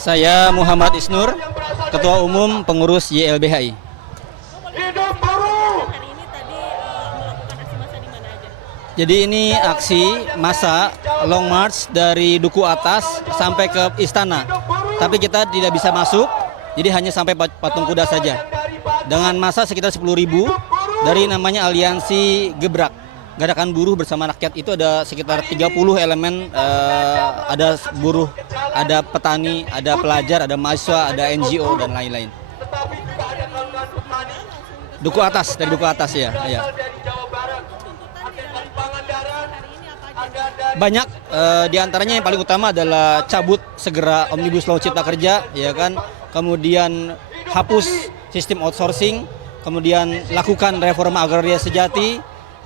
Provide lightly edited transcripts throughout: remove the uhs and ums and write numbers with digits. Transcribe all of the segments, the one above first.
Saya Muhammad Isnur, Ketua Umum Pengurus YLBHI. Hari ini tadi melakukan aksi massa di mana aja? Jadi ini aksi massa long march dari Duku Atas sampai ke Istana. Tapi kita tidak bisa masuk, jadi hanya sampai Patung Kuda saja. Dengan massa sekitar 10.000 dari namanya Aliansi Gebrak. Gerakan Buruh Bersama Rakyat itu ada sekitar 30 elemen, ada buruh, ada petani, ada pelajar, ada mahasiswa, ada NGO dan lain-lain. Duku Atas, dari Duku Atas ya. Banyak, diantaranya yang paling utama adalah cabut segera Omnibus Law Cipta Kerja, ya kan. Kemudian hapus sistem outsourcing, kemudian lakukan reforma agraria sejati.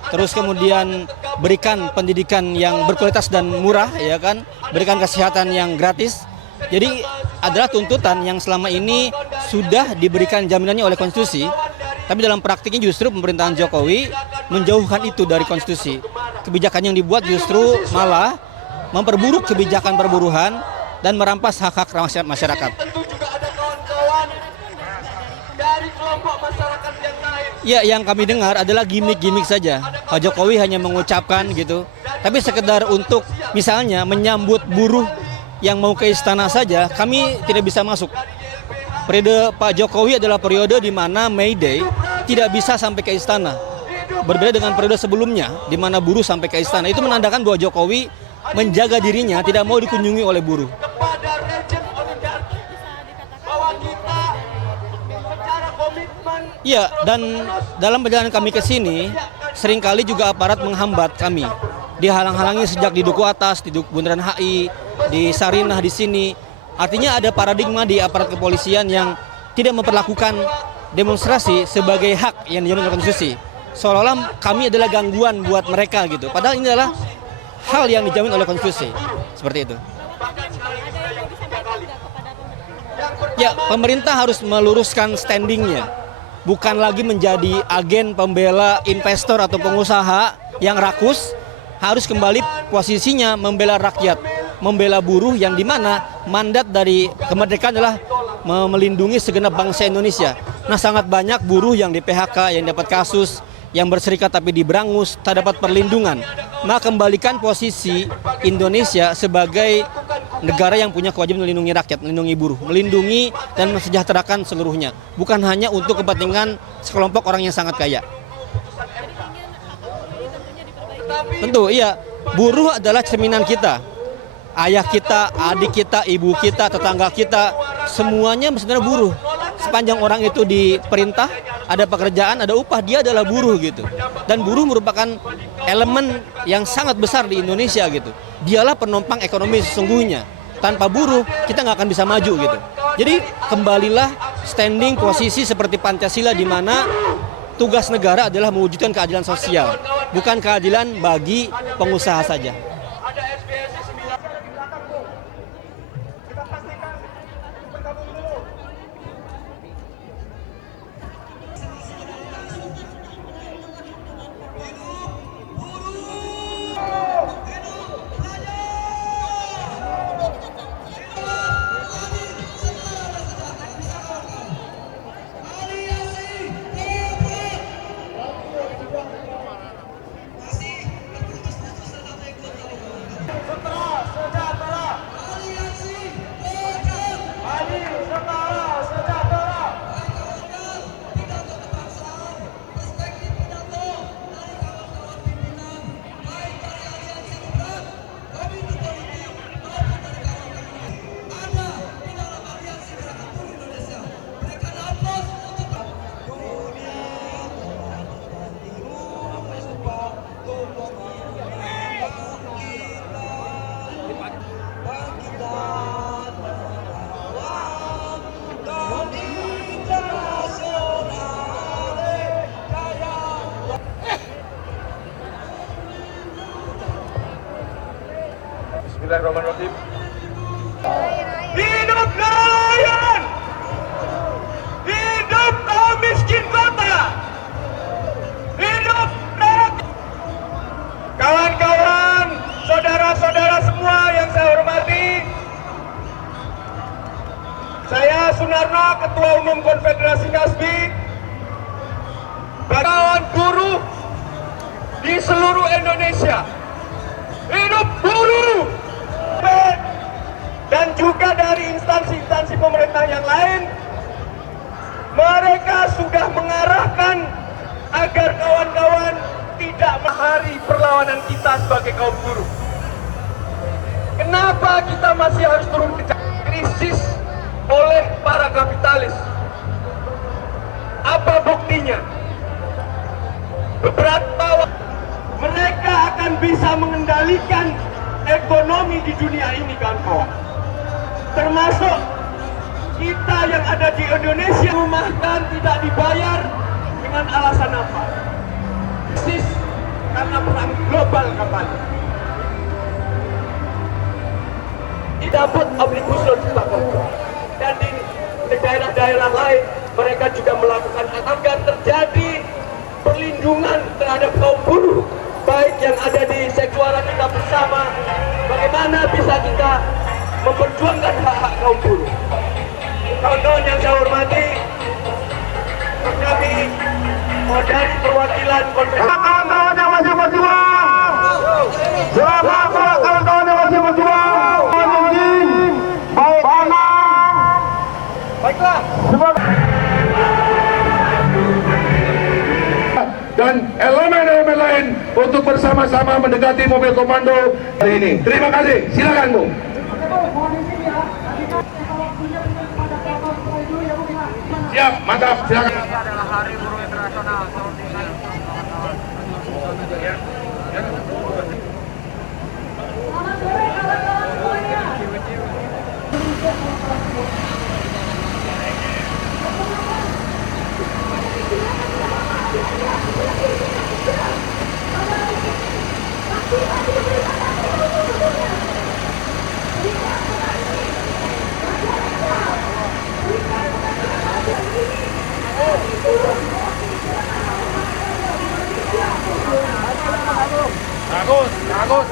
Terus kemudian berikan pendidikan yang berkualitas dan murah, ya kan, berikan kesehatan yang gratis. Jadi adalah tuntutan yang selama ini sudah diberikan jaminannya oleh konstitusi, tapi dalam praktiknya justru pemerintahan Jokowi menjauhkan itu dari konstitusi. Kebijakan yang dibuat justru malah memperburuk kebijakan perburuhan dan merampas hak-hak masyarakat. Ya, yang kami dengar adalah gimmick-gimmick saja. Pak Jokowi hanya mengucapkan gitu. Tapi sekedar untuk misalnya menyambut buruh yang mau ke istana saja, kami tidak bisa masuk. Periode Pak Jokowi adalah periode di mana May Day tidak bisa sampai ke istana. Berbeda dengan periode sebelumnya, di mana buruh sampai ke istana. Itu menandakan bahwa Jokowi menjaga dirinya tidak mau dikunjungi oleh buruh. Iya, dan dalam perjalanan kami ke sini, seringkali juga aparat menghambat kami. Dihalang-halangi sejak di Duku Atas, di Bundaran HI, di Sarinah di sini. Artinya ada paradigma di aparat kepolisian yang tidak memperlakukan demonstrasi sebagai hak yang dijamin oleh konstitusi. Seolah-olah kami adalah gangguan buat mereka gitu. Padahal ini adalah hal yang dijamin oleh konstitusi. Seperti itu. Ya, pemerintah harus meluruskan standingnya. Bukan lagi menjadi agen pembela investor atau pengusaha yang rakus, harus kembali posisinya membela rakyat, membela buruh yang dimana mandat dari kemerdekaan adalah melindungi segenap bangsa Indonesia. Nah, sangat banyak buruh yang di PHK, yang dapat kasus, yang berserikat tapi diberangus, tak dapat perlindungan. Maka kembalikan posisi Indonesia sebagai negara yang punya kewajiban melindungi rakyat, melindungi buruh, melindungi dan mensejahterakan seluruhnya. Bukan hanya untuk kepentingan sekelompok orang yang sangat kaya. Tentu, iya. Buruh adalah cerminan kita. Ayah kita, adik kita, ibu kita, tetangga kita, semuanya sebenarnya buruh. Sepanjang orang itu diperintah, ada pekerjaan, ada upah, dia adalah buruh gitu. Dan buruh merupakan elemen yang sangat besar di Indonesia gitu. Dialah penopang ekonomi sesungguhnya. Tanpa buruh kita nggak akan bisa maju gitu. Jadi kembalilah standing posisi seperti Pancasila, di mana tugas negara adalah mewujudkan keadilan sosial, bukan keadilan bagi pengusaha saja. Bismillahirrahmanirrahim. Hidup nelayan! Hidup kaum miskin kota! Hidup rakyat! Kawan-kawan, saudara-saudara semua yang saya hormati, Saya Sunarno, Ketua Umum Konfederasi Kasbi, kawan buruh di seluruh Indonesia. Hidup buruh! Dan juga dari instansi-instansi pemerintah yang lain, mereka sudah mengarahkan agar kawan-kawan tidak menghari perlawanan kita sebagai kaum buruh. Kenapa kita masih harus turun ke jalan? Krisis oleh para kapitalis. Apa buktinya? Beberapa waktu mereka akan bisa mengendalikan ekonomi di dunia ini, kawan-kawan. Termasuk kita yang ada di Indonesia, rumahkan tidak dibayar dengan alasan apa? Krisis karena perang global kampanye. Dapat omnibus law cipta kerja, dan di daerah-daerah lain mereka juga melakukan agar terjadi perlindungan terhadap kaum buruh, baik yang ada di seksual kita bersama. Bagaimana bisa kita memperjuangkan hak-hak kaum buruh? Kawan-kawan yang saya hormati, kami dari perwakilan konfederasi. Kawan-kawan yang masih berjuang, selamat kawan-kawan yang masih berjuang. Baiklah. Dan elemen-elemen lain untuk bersama-sama mendekati mobil komando hari ini. Terima kasih. Silakan, Bu. Siap, mantap. Silakan. Ini adalah Hari Buruh Internasional tahun ini. Bagus.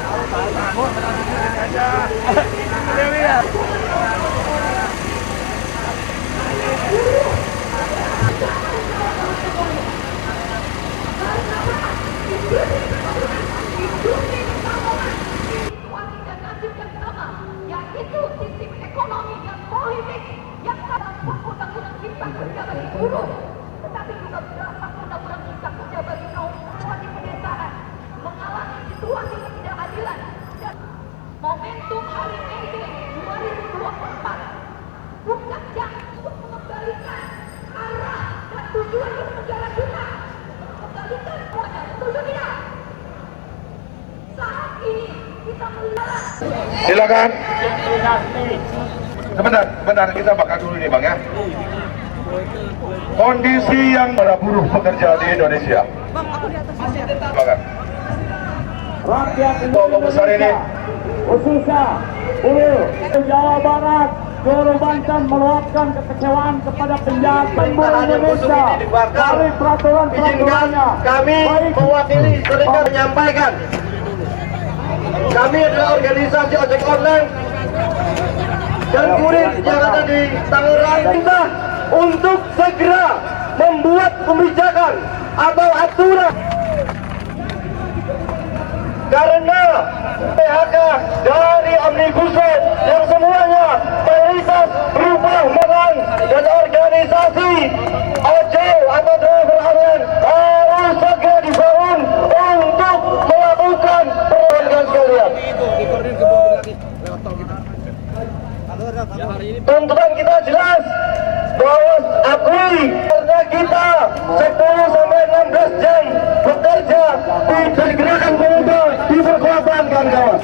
Yaitu sistem ekonomi yang politik yang dalam undang-undang cipta kerja bagi buruh, tetapi juga dalam undang-undang cipta kerja bagi kaum buruh di pedesaan mengalami situasi ketidakadilan. Dan momentum Hari May 2024 bukannya untuk mengembalikan arah dan tujuan yang negara kita, mengembalikan semuanya. Setuju tidak? Saat ini kita melihat. Silakan. Sebentar, kita bakal dulu nih, Bang, ya. Kondisi yang para buruh pekerja di Indonesia. Silakan. Rakyat Kelompok besar ini khususnya buruh Jawa Barat, seluruh Banten meluapkan kekecewaan kepada penjahat buruh Indonesia dari peraturan-peraturannya. Kami mewakili serikat menyampaikan, kami adalah organisasi ojek online dan kurir yang ada di Tangerang, kita untuk segera membuat kebijakan atau aturan, karena PHK dari Omnibus Law yang semuanya mayoritas berupa orang dan organisasi ojol atau driver online harus segera dibangun untuk melakukan perlawanan sekalian. Tuntutan kita jelas bahwa akui karena kita 10 sampai 16 jam bekerja di gerakan pemuda di perkuatan, kawan-kawan.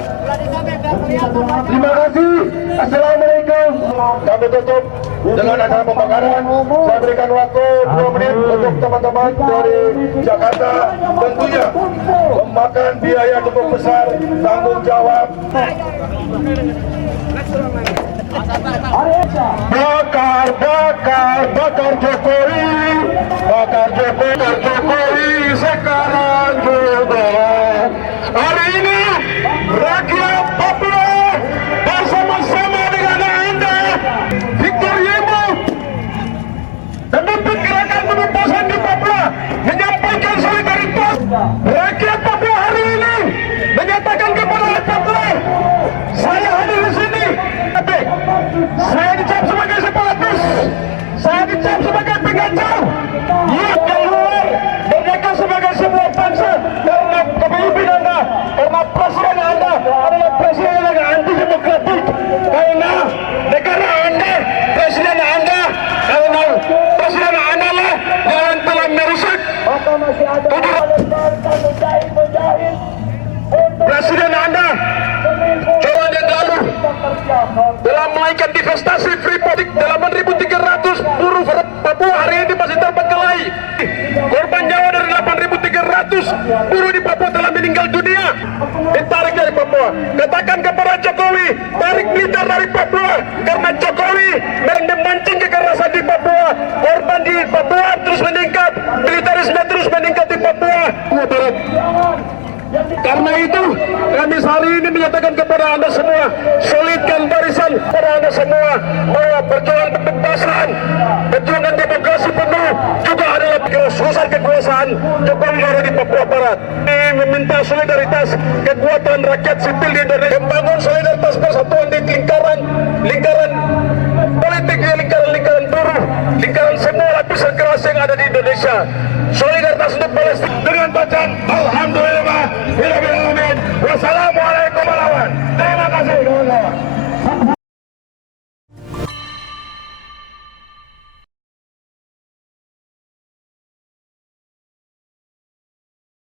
Terima kasih. Assalamualaikum. Kami tutup dengan acara pembakaran. Saya berikan waktu 2 menit untuk teman-teman dari Jakarta. Tentunya memakan biaya cukup besar, tanggung jawab. Bakar Jokowi, sekarang juga. Hari ini rakyat Papua bersama-sama dengan Anda, Victor Yema. Saya dicap sebagai separatis. Saya dicap sebagai pengacau. Yang keluar mereka sebagai sebuah bangsa karena kepemimpinan Anda, karena presiden Anda adalah presiden yang anti demokratik. Karena negara Anda, presiden Anda, karena presiden Anda lah yang telah merusak. Presiden Anda tahun yang lalu telah menaikkan divestasi Freeport 8.300 buruh Papua hari ini masih terbengkalai. Korban nyawa dari 8.300 buruh di Papua telah meninggal dunia. Ditarik dari Papua. Katakan kepada Jokowi, tarik militer dari Papua karena Jokowi memancing kekerasan di Papua. Korban di Papua terus meningkat, militerisme terus meningkat di Papua. Karena itu kami hari ini menyatakan kepada Anda semua, solidkan barisan kepada Anda semua bahwa perjuangan kebebasan, perjuangan demokrasi penuh juga adalah kerusuhan kekuasaan Jokowi ada di Papua Barat. Kami meminta solidaritas kekuatan rakyat sipil di Indonesia, membangun solidaritas persatuan di lingkaran politik, lingkaran buruh, lingkaran semua lapisan keras yang ada di Indonesia. Solidaritas untuk Palestina dengan bacaan Alhamdulillah, Wassalamualaikum.